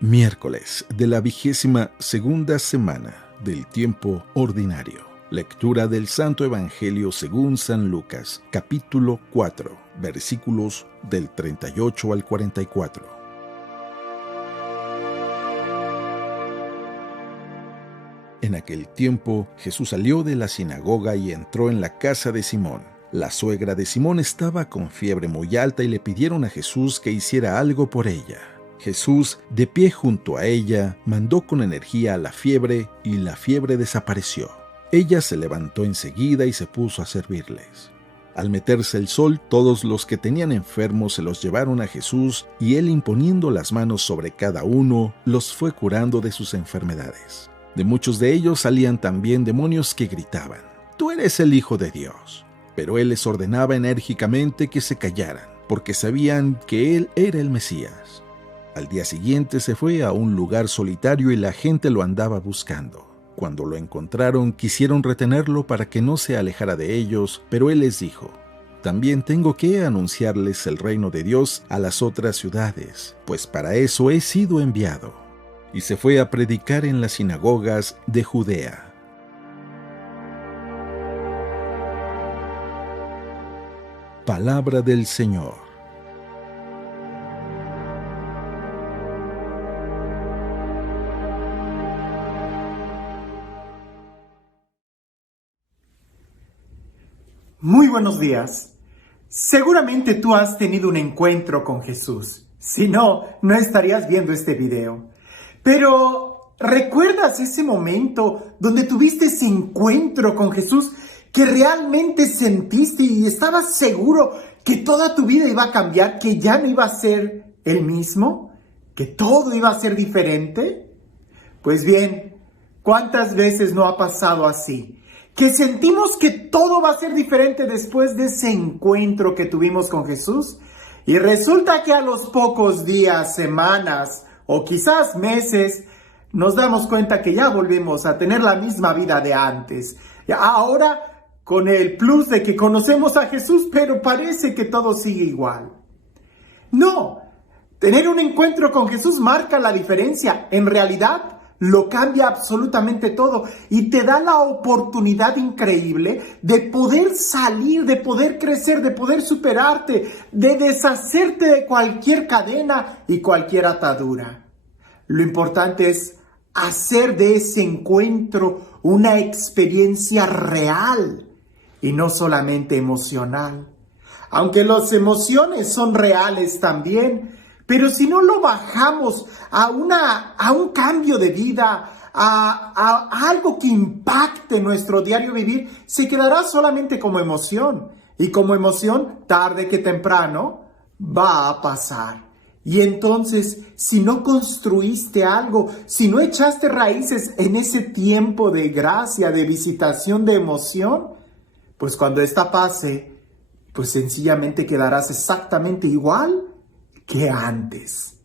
Miércoles de la 22ª semana del tiempo ordinario. Lectura del Santo Evangelio según San Lucas, capítulo 4, versículos del 38 al 44. En aquel tiempo, Jesús salió de la sinagoga y entró en la casa de Simón. La suegra de Simón estaba con fiebre muy alta y le pidieron a Jesús que hiciera algo por ella. Jesús, de pie junto a ella, mandó con energía a la fiebre y la fiebre desapareció. Ella se levantó enseguida y se puso a servirles. Al meterse el sol, todos los que tenían enfermos se los llevaron a Jesús y él, imponiendo las manos sobre cada uno, los fue curando de sus enfermedades. De muchos de ellos salían también demonios que gritaban: «Tú eres el Hijo de Dios». Pero él les ordenaba enérgicamente que se callaran, porque sabían que él era el Mesías. Al día siguiente se fue a un lugar solitario y la gente lo andaba buscando. Cuando lo encontraron, quisieron retenerlo para que no se alejara de ellos, pero él les dijo: «También tengo que anunciarles el reino de Dios a las otras ciudades, pues para eso he sido enviado». Y se fue a predicar en las sinagogas de Judea. Palabra del Señor. Muy buenos días. Seguramente tú has tenido un encuentro con Jesús. Si no, no estarías viendo este video. Pero, ¿recuerdas ese momento donde tuviste ese encuentro con Jesús que realmente sentiste y estabas seguro que toda tu vida iba a cambiar, que ya no iba a ser el mismo, que todo iba a ser diferente? Pues bien, ¿cuántas veces no ha pasado así? Que sentimos que todo va a ser diferente después de ese encuentro que tuvimos con Jesús. Y resulta que a los pocos días, semanas o quizás meses, nos damos cuenta que ya volvemos a tener la misma vida de antes. Ahora con el plus de que conocemos a Jesús, pero parece que todo sigue igual. No, tener un encuentro con Jesús marca la diferencia. En realidad, lo cambia absolutamente todo y te da la oportunidad increíble de poder salir, de poder crecer, de poder superarte, de deshacerte de cualquier cadena y cualquier atadura. Lo importante es hacer de ese encuentro una experiencia real y no solamente emocional. Aunque las emociones son reales también, pero si no lo bajamos a un cambio de vida, a algo que impacte nuestro diario vivir, se quedará solamente como emoción. Y como emoción, tarde que temprano, va a pasar. Y entonces, si no construiste algo, si no echaste raíces en ese tiempo de gracia, de visitación, de emoción, pues cuando esta pase, pues sencillamente quedarás exactamente igual que antes.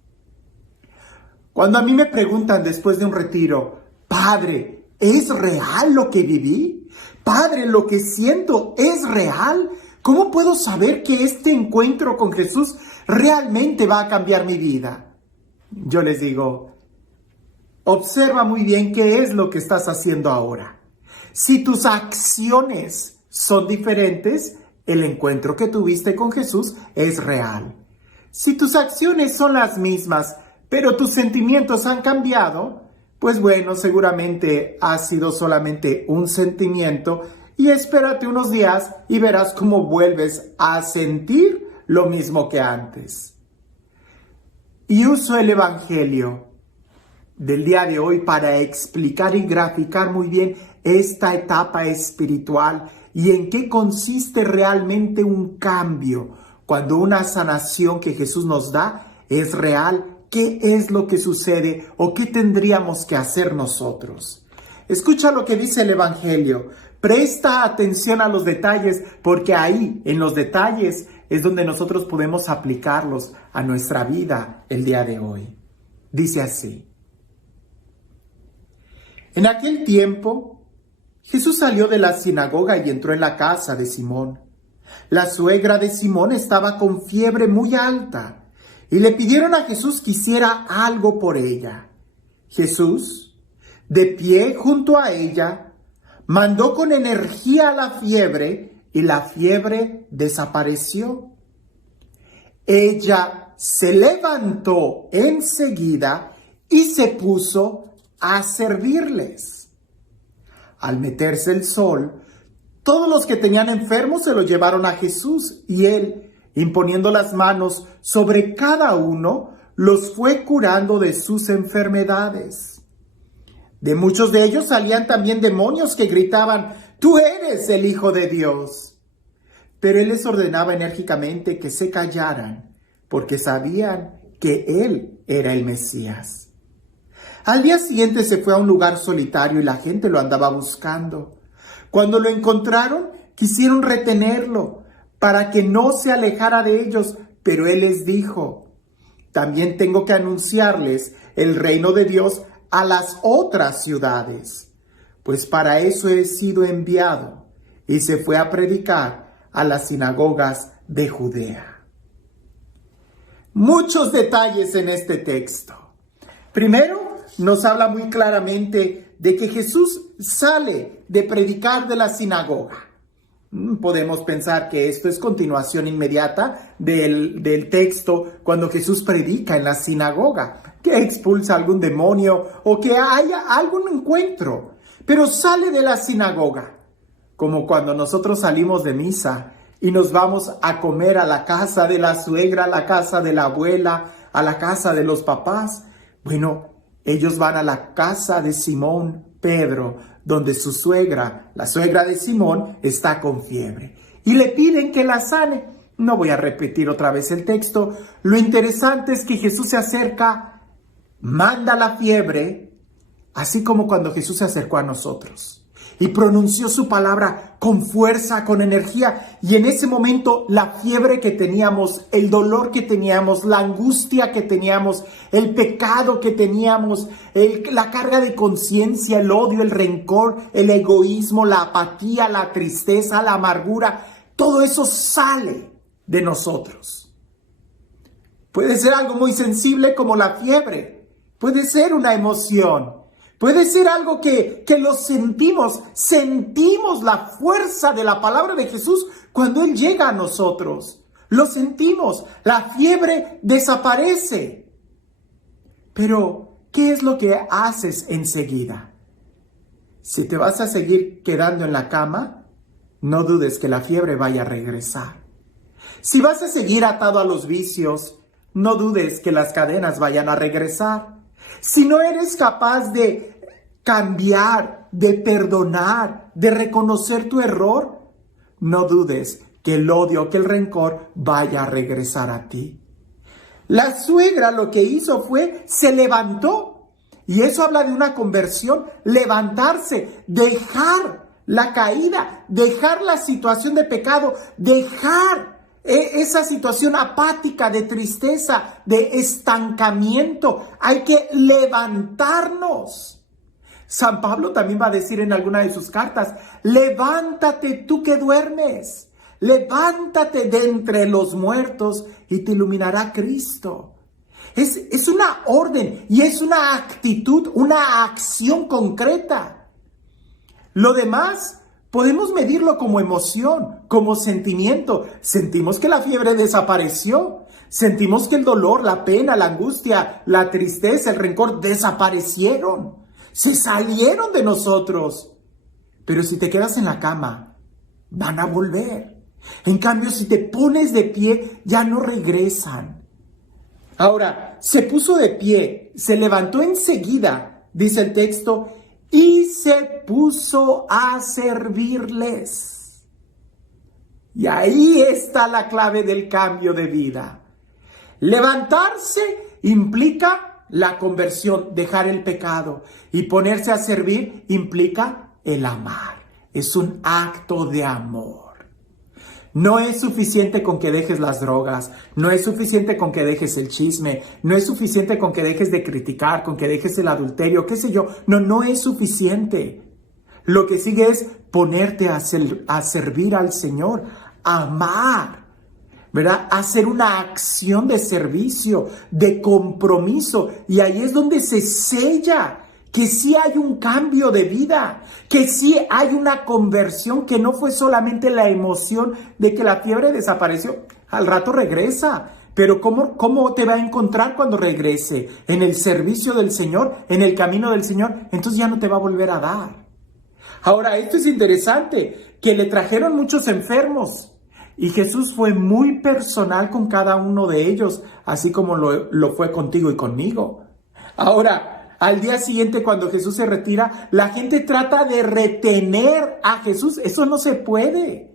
Cuando a mí me preguntan después de un retiro: «Padre, ¿es real lo que viví? Padre, ¿lo que siento es real? ¿Cómo puedo saber que este encuentro con Jesús realmente va a cambiar mi vida?». Yo les digo: observa muy bien qué es lo que estás haciendo ahora. Si tus acciones son diferentes, el encuentro que tuviste con Jesús es real. Si tus acciones son las mismas, pero tus sentimientos han cambiado, pues bueno, seguramente ha sido solamente un sentimiento y espérate unos días y verás cómo vuelves a sentir lo mismo que antes. Y uso el Evangelio del día de hoy para explicar y graficar muy bien esta etapa espiritual y en qué consiste realmente un cambio. Cuando una sanación que Jesús nos da es real, ¿qué es lo que sucede o qué tendríamos que hacer nosotros? Escucha lo que dice el Evangelio. Presta atención a los detalles, porque ahí, en los detalles, es donde nosotros podemos aplicarlos a nuestra vida el día de hoy. Dice así: En aquel tiempo, Jesús salió de la sinagoga y entró en la casa de Simón. La suegra de Simón estaba con fiebre muy alta y le pidieron a Jesús que hiciera algo por ella. Jesús, de pie junto a ella, mandó con energía a la fiebre y la fiebre desapareció. Ella se levantó enseguida y se puso a servirles. Al meterse el sol, todos los que tenían enfermos se los llevaron a Jesús y él, imponiendo las manos sobre cada uno, los fue curando de sus enfermedades. De muchos de ellos salían también demonios que gritaban: «Tú eres el Hijo de Dios». Pero él les ordenaba enérgicamente que se callaran, porque sabían que él era el Mesías. Al día siguiente se fue a un lugar solitario y la gente lo andaba buscando. Cuando lo encontraron, quisieron retenerlo para que no se alejara de ellos, pero él les dijo: «También tengo que anunciarles el reino de Dios a las otras ciudades, pues para eso he sido enviado». Y se fue a predicar a las sinagogas de Judea. Muchos detalles en este texto. Primero, nos habla muy claramente de que Jesús sale de predicar de la sinagoga. Podemos pensar que esto es continuación inmediata del texto cuando Jesús predica en la sinagoga, que expulsa algún demonio o que haya algún encuentro, pero sale de la sinagoga, como cuando nosotros salimos de misa y nos vamos a comer a la casa de la suegra, a la casa de la abuela, a la casa de los papás. Bueno, ellos van a la casa de Simón Pedro, donde su suegra, la suegra de Simón, está con fiebre. Y le piden que la sane. No voy a repetir otra vez el texto. Lo interesante es que Jesús se acerca, manda la fiebre, así como cuando Jesús se acercó a nosotros. Y pronunció su palabra con fuerza, con energía. Y en ese momento la fiebre que teníamos, el dolor que teníamos, la angustia que teníamos, el pecado que teníamos, la carga de conciencia, el odio, el rencor, el egoísmo, la apatía, la tristeza, la amargura, todo eso sale de nosotros. Puede ser algo muy sensible como la fiebre. Puede ser una emoción. Puede ser algo que lo sentimos la fuerza de la palabra de Jesús cuando Él llega a nosotros. Lo sentimos, la fiebre desaparece. Pero, ¿qué es lo que haces enseguida? Si te vas a seguir quedando en la cama, no dudes que la fiebre vaya a regresar. Si vas a seguir atado a los vicios, no dudes que las cadenas vayan a regresar. Si no eres capaz de cambiar, de perdonar, de reconocer tu error, no dudes que el odio, que el rencor vaya a regresar a ti. La suegra lo que hizo fue, se levantó. Y eso habla de una conversión, levantarse, dejar la caída, dejar la situación de pecado, dejar esa situación apática, de tristeza, de estancamiento. Hay que levantarnos. San Pablo también va a decir en alguna de sus cartas: levántate tú que duermes, levántate de entre los muertos y te iluminará Cristo. Es una orden y es una actitud, una acción concreta. Lo demás podemos medirlo como emoción, como sentimiento. Sentimos que la fiebre desapareció. Sentimos que el dolor, la pena, la angustia, la tristeza, el rencor desaparecieron. Se salieron de nosotros. Pero si te quedas en la cama, van a volver. En cambio, si te pones de pie, ya no regresan. Ahora, se puso de pie, se levantó enseguida, dice el texto, y se puso a servirles. Y ahí está la clave del cambio de vida. Levantarse implica la conversión, dejar el pecado, y ponerse a servir implica el amar. Es un acto de amor. No es suficiente con que dejes las drogas, no es suficiente con que dejes el chisme, no es suficiente con que dejes de criticar, con que dejes el adulterio, qué sé yo. No es suficiente. Lo que sigue es ponerte a servir al Señor, amar. ¿verdad? Hacer una acción de servicio, de compromiso. Y ahí es donde se sella que sí hay un cambio de vida, que sí hay una conversión, que no fue solamente la emoción de que la fiebre desapareció. Al rato regresa. Pero ¿cómo te va a encontrar cuando regrese? En el servicio del Señor, en el camino del Señor. Entonces ya no te va a volver a dar. Ahora, esto es interesante, que le trajeron muchos enfermos. Y Jesús fue muy personal con cada uno de ellos, así como lo fue contigo y conmigo. Ahora, al día siguiente, cuando Jesús se retira, la gente trata de retener a Jesús. Eso no se puede.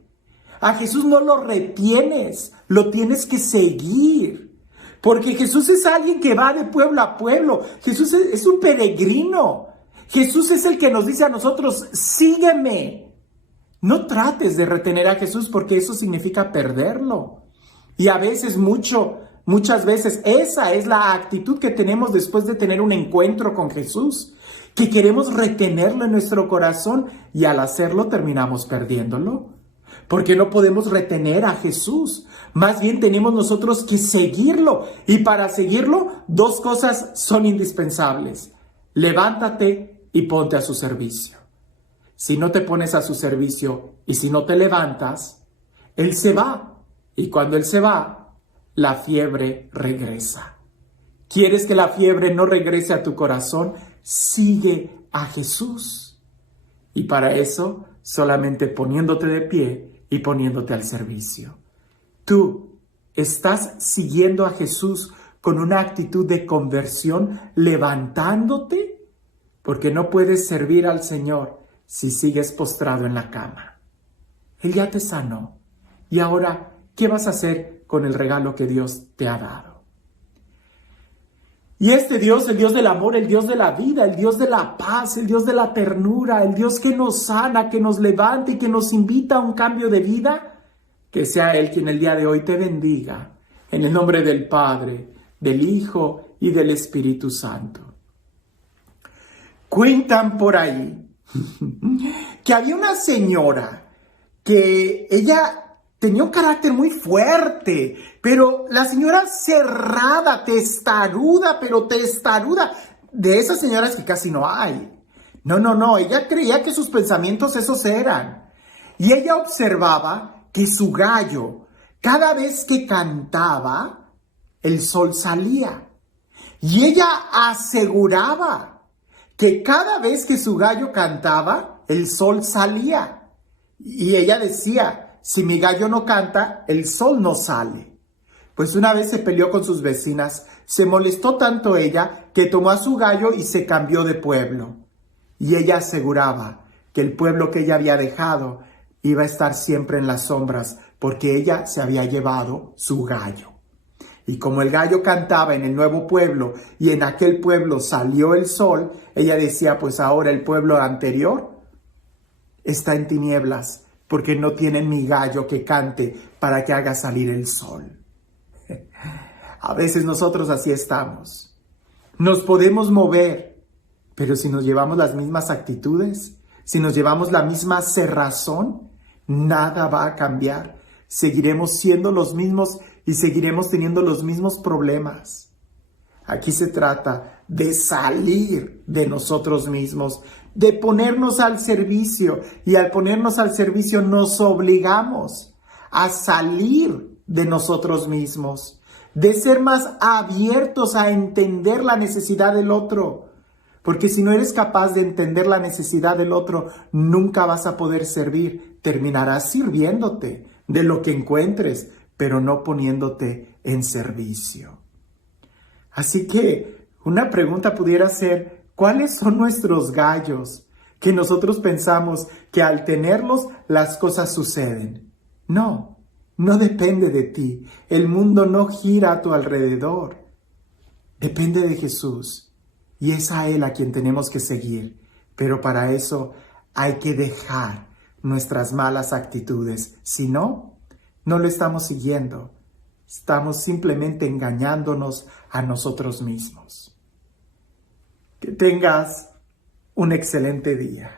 A Jesús no lo retienes, lo tienes que seguir. Porque Jesús es alguien que va de pueblo a pueblo. Jesús es un peregrino. Jesús es el que nos dice a nosotros, sígueme. No trates de retener a Jesús porque eso significa perderlo. Y a veces, muchas veces, esa es la actitud que tenemos después de tener un encuentro con Jesús. Que queremos retenerlo en nuestro corazón y al hacerlo terminamos perdiéndolo. Porque no podemos retener a Jesús. Más bien tenemos nosotros que seguirlo. Y para seguirlo, dos cosas son indispensables. Levántate y ponte a su servicio. Si no te pones a su servicio y si no te levantas, Él se va. Y cuando Él se va, la fiebre regresa. ¿Quieres que la fiebre no regrese a tu corazón? Sigue a Jesús. Y para eso, solamente poniéndote de pie y poniéndote al servicio. Tú estás siguiendo a Jesús con una actitud de conversión, levantándote, porque no puedes servir al Señor si sigues postrado en la cama. Él ya te sanó. Y ahora, ¿qué vas a hacer con el regalo que Dios te ha dado? Y este Dios, el Dios del amor, el Dios de la vida, el Dios de la paz, el Dios de la ternura, el Dios que nos sana, que nos levanta y que nos invita a un cambio de vida, que sea Él quien el día de hoy te bendiga, en el nombre del Padre, del Hijo y del Espíritu Santo. Cuentan por ahí que había una señora que ella tenía un carácter muy fuerte, pero la señora cerrada, testaruda, de esas señoras que casi no hay. No, ella creía que sus pensamientos esos eran. Y ella observaba que su gallo, cada vez que cantaba, el sol salía. Y ella aseguraba que cada vez que su gallo cantaba, el sol salía. Y ella decía, si mi gallo no canta, el sol no sale. Pues una vez se peleó con sus vecinas, se molestó tanto ella que tomó a su gallo y se cambió de pueblo. Y ella aseguraba que el pueblo que ella había dejado iba a estar siempre en las sombras porque ella se había llevado su gallo. Y como el gallo cantaba en el nuevo pueblo y en aquel pueblo salió el sol, ella decía, pues ahora el pueblo anterior está en tinieblas, porque no tienen mi gallo que cante para que haga salir el sol. A veces nosotros así estamos. Nos podemos mover, pero si nos llevamos las mismas actitudes, si nos llevamos la misma cerrazón, nada va a cambiar. Seguiremos siendo los mismos y seguiremos teniendo los mismos problemas. Aquí se trata de salir de nosotros mismos, de ponernos al servicio, y al ponernos al servicio nos obligamos a salir de nosotros mismos, de ser más abiertos a entender la necesidad del otro, porque si no eres capaz de entender la necesidad del otro, nunca vas a poder servir, terminarás sirviéndote de lo que encuentres, pero no poniéndote en servicio. Así que una pregunta pudiera ser, ¿cuáles son nuestros gallos que nosotros pensamos que al tenerlos las cosas suceden? No depende de ti. El mundo no gira a tu alrededor. Depende de Jesús y es a Él a quien tenemos que seguir. Pero para eso hay que dejar nuestras malas actitudes. Si no, no lo estamos siguiendo. Estamos simplemente engañándonos a nosotros mismos. Que tengas un excelente día.